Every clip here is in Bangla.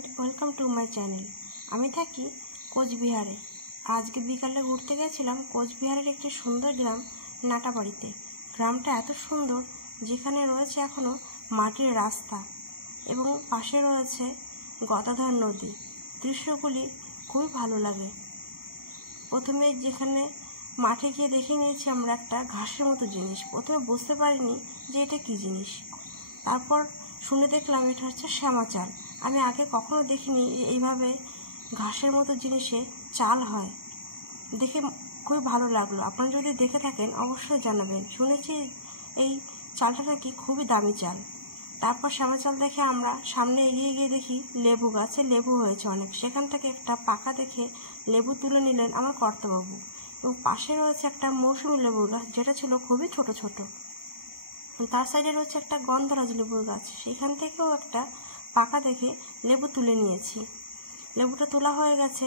Friend welcome to my channel. আমি থাকি কোচবিহারে। আজকে বিকালে ঘুরতে গেছিলাম কোচবিহারের একটি সুন্দর গ্রাম নাটাবাড়িতে। গ্রামটা এত সুন্দর, যেখানে রয়েছে এখনো মাটির রাস্তা এবং পাশে রয়েছে গদাধর নদী। দৃশ্যগুলি খুবই ভালো লাগে। প্রথমে যেখানে মাঠে গিয়ে দেখে নিয়েছি আমরা একটা ঘাসের মতো জিনিস। প্রথমে বুঝতে পারিনি যে এটা কী জিনিস, তারপর শুনে দেখলাম এটা হচ্ছে শ্যামা চাল। আমি আগে কখনো দেখিনি এইভাবে ঘাসের মতো জিনিসে চাল হয়। দেখে খুবই ভালো লাগলো। আপনারা যদি দেখে থাকেন অবশ্যই জানাবেন। শুনেছি এই চালটা নাকি খুবই দামি চাল। তারপর শ্যামা চাল দেখে আমরা সামনে এগিয়ে গিয়ে দেখি লেবু গাছে লেবু হয়েছে অনেক। সেখান থেকে একটা পাকা দেখে লেবু তুলে নিলেন আমার কর্তাবাবু। এবং পাশে রয়েছে একটা মৌসুমী লেবুর গাছ, যেটা ছিল খুবই ছোট ছোট। তার সাইডে রয়েছে একটা গন্ধরাজ লেবুর গাছ, সেখান থেকেও একটা পাকা দেখে লেবু তুলে নিয়েছি। লেবুটা তোলা হয়ে গেছে।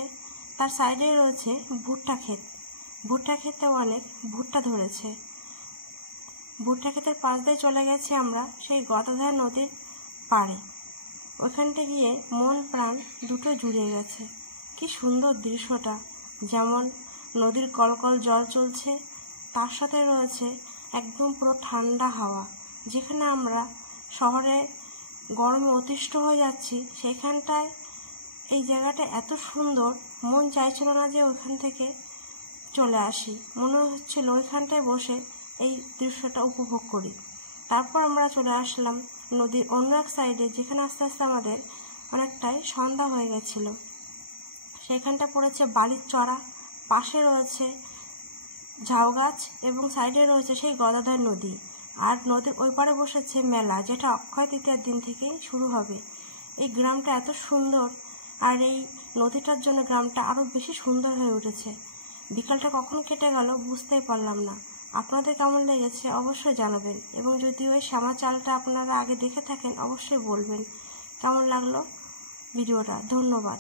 তার সাইডে রয়েছে ভুট্টা ক্ষেত। ভুট্টা ক্ষেতেও অনেক ভুট্টা ধরেছে। ভুট্টা ক্ষেতের পাশ দিয়ে চলে গেছি আমরা সেই গদাধর নদীর পাড়ে। ওইখানটা গিয়ে মন প্রাণ দুটো জুড়িয়ে গেছে। কি সুন্দর দৃশ্যটা! যেমন নদীর কলকল জল চলছে, তার সাথে রয়েছে একদম পুরো ঠান্ডা হাওয়া। যেখানে আমরা শহরে গরমে অতিষ্ঠ হয়ে যাচ্ছি, সেইখানটায় এই জায়গাটা এত সুন্দর, মন চাইছিল না যে ওইখান থেকে চলে আসি। মনে হচ্ছিল ওইখানটায় বসে এই দৃশ্যটা উপভোগ করি। তারপর আমরা চলে আসলাম নদীর অন্য এক সাইডে, যেখানে আস্তে আস্তে আমাদের অনেকটাই সন্ধ্যা হয়ে গেছিল। সেইখানটা পড়েছে বালির চড়া, পাশে রয়েছে ঝাউ গাছ এবং সাইডে রয়েছে সেই গদাধর নদী। আর নদীর ওই পারে বসেছে মেলা, যেটা অক্ষয় তৃতীয়ার দিন থেকেই শুরু হবে। এই গ্রামটা এত সুন্দর, আর এই নদীটার জন্য গ্রামটা আরও বেশি সুন্দর হয়ে উঠেছে। বিকালটা কখন কেটে গেল বুঝতেই পারলাম না। আপনাদের কেমন লেগেছে অবশ্যই জানাবেন, এবং যদি ওই শ্যামা চালটা আপনারা আগে দেখে থাকেন অবশ্যই বলবেন কেমন লাগলো ভিডিওটা। ধন্যবাদ।